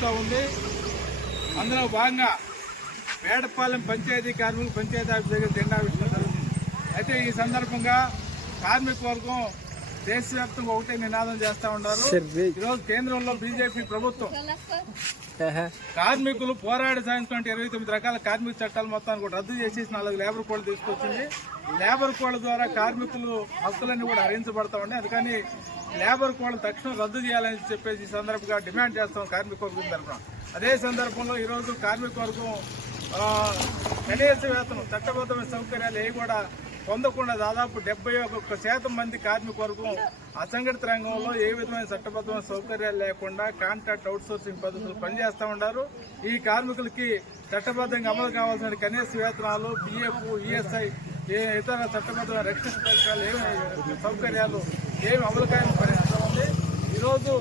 జరుగుతూ ఉంది. అందులో భాగంగా వేడపాలెం పంచాయతీ కార్మికులు పంచాయతీ ఆఫీస్ దగ్గర జెండా ఆవిష్కరణ జరుగుతుంది. అయితే ఈ సందర్భంగా కార్మిక వర్గం దేశవ్యాప్తంగా ఒకటే నినాదం చేస్తా ఉన్నారు. ఈరోజు కేంద్రంలో బీజేపీ ప్రభుత్వం కార్మికులు పోరాడి సాధించుకుంటే 29 రకాల కార్మిక చట్టాలు మొత్తాన్ని కూడా రద్దు చేసి 4 లేబర్ కోడ్లు తీసుకొచ్చింది. లేబర్ కోడ్ల ద్వారా కార్మికులు హక్కులన్నీ కూడా హరించబడతా ఉన్నాయి. అందుకని లేబర్ కోడ్లు తక్షణం రద్దు చేయాలని చెప్పేసి ఈ సందర్భంగా డిమాండ్ చేస్తాం కార్మిక వర్గం తరఫున. అదే సందర్భంలో ఈరోజు కార్మిక వర్గం కనీస వేతనం చట్టబద్ధమైన సౌకర్యాలు ఏవి కూడా పొందకుండా దాదాపు 71% మంది కార్మిక వర్గం అసంఘటిత రంగంలో ఏ విధమైన చట్టబద్ధమైన సౌకర్యాలు లేకుండా కాంట్రాక్ట్ అవుట్సోర్సింగ్ పద్ధతులు పనిచేస్తూ ఉన్నారు. ఈ కార్మికులకి చట్టబద్ధంగా అమలు కావాల్సిన కనీస వేతనాలు, పిఎఫ్, ఈఎస్ఐ, ఇతర చట్టబద్ధమైన రక్షణ పథకాలు సౌకర్యాలు ఏమి అమలు కాని పరిస్థితి ఉంది. ఈరోజు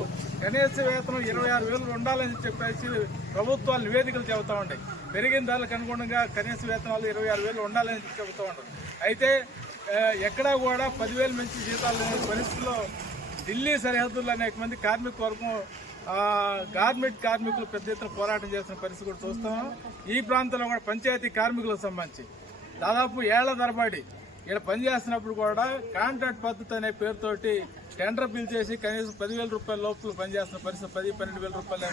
కనీస వేతనం 26,000 ఉండాలని చెప్పేసి ప్రభుత్వాలు నివేదికలు చెబుతూ ఉంటాయి. పెరిగిన ధరలకు అనుగుణంగా కనీస వేతనాలు 26,000 ఉండాలని చెబుతూ ఉంటారు. అయితే ఎక్కడా కూడా 10,000 మించి జీతాలు లేని పరిస్థితుల్లో ఢిల్లీ సరిహద్దుల్లో అనేక మంది కార్మిక వర్గం గార్మెంట్ కార్మికులు పెద్ద ఎత్తున పోరాటం చేస్తున్న పరిస్థితి కూడా చూస్తాం. ఈ ప్రాంతంలో కూడా పంచాయతీ కార్మికులకు సంబంధించి దాదాపు ఏళ్ల తరబడి ఇక్కడ పనిచేస్తున్నప్పుడు కూడా కాంట్రాక్ట్ పద్ధతి అనే పేరుతోటి టెండర్ బిల్ చేసి కనీసం 10,000 రూపాయల లోపల పనిచేస్తున్న పరిస్థితి, 10-12,000 రూపాయలు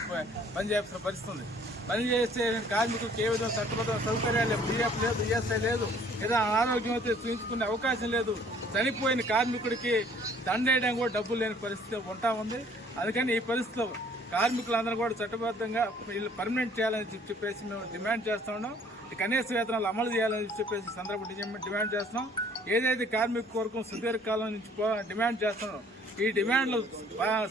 పనిచేస్తున్న పరిస్థితి ఉంది. పనిచేసే కార్మికులకు ఏ విధంగా చట్టబద్ధ సౌకర్యాలు లేవు, పిఎఫ్ లేదు, ఈఎస్ఐ లేదు, ఏదైనా అనారోగ్యం అయితే చూపించుకునే అవకాశం లేదు. చనిపోయిన కార్మికుడికి దండేయడం కూడా డబ్బులు లేని పరిస్థితి ఉంటా ఉంది. అందుకని ఈ పరిస్థితిలో కార్మికులందరూ కూడా చట్టబద్ధంగా వీళ్ళు పర్మనెంట్ చేయాలని చెప్పేసి మేము డిమాండ్ చేస్తా ఉన్నాం. కనీస వేతనాలు అమలు చేయాలని చెప్పేసి సందర్భంగా డిమాండ్ చేస్తున్నాం. ఏదైతే కార్మిక వర్గం సుదీర్ఘకాలం నుంచి డిమాండ్ చేస్తున్నాం, ఈ డిమాండ్లు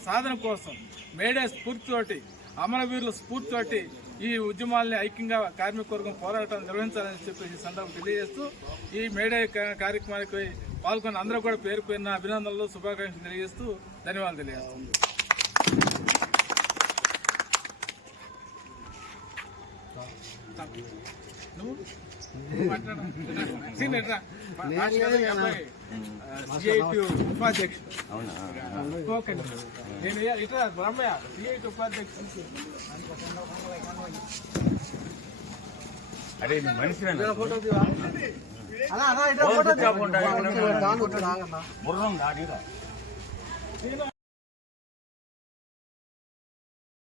సాధన కోసం మేడే స్ఫూర్తితోటి, అమరవీరుల స్ఫూర్తితోటి ఈ ఉద్యమాలని ఐక్యంగా కార్మిక వర్గం పోరాటం నిర్వహించాలని చెప్పేసి సందర్భం తెలియజేస్తూ ఈ మేడే కార్యక్రమానికి పాల్గొన్న అందరూ కూడా పేరు పేరున అభినందనలు, శుభాకాంక్షలు తెలియజేస్తూ ధన్యవాదాలు తెలియజేస్తుంది. నేను ఇట్లా బ్రహ్మయ్య సిఐటి ఉపాధ్యక్షుడు. అరే మనిషి ఫోటో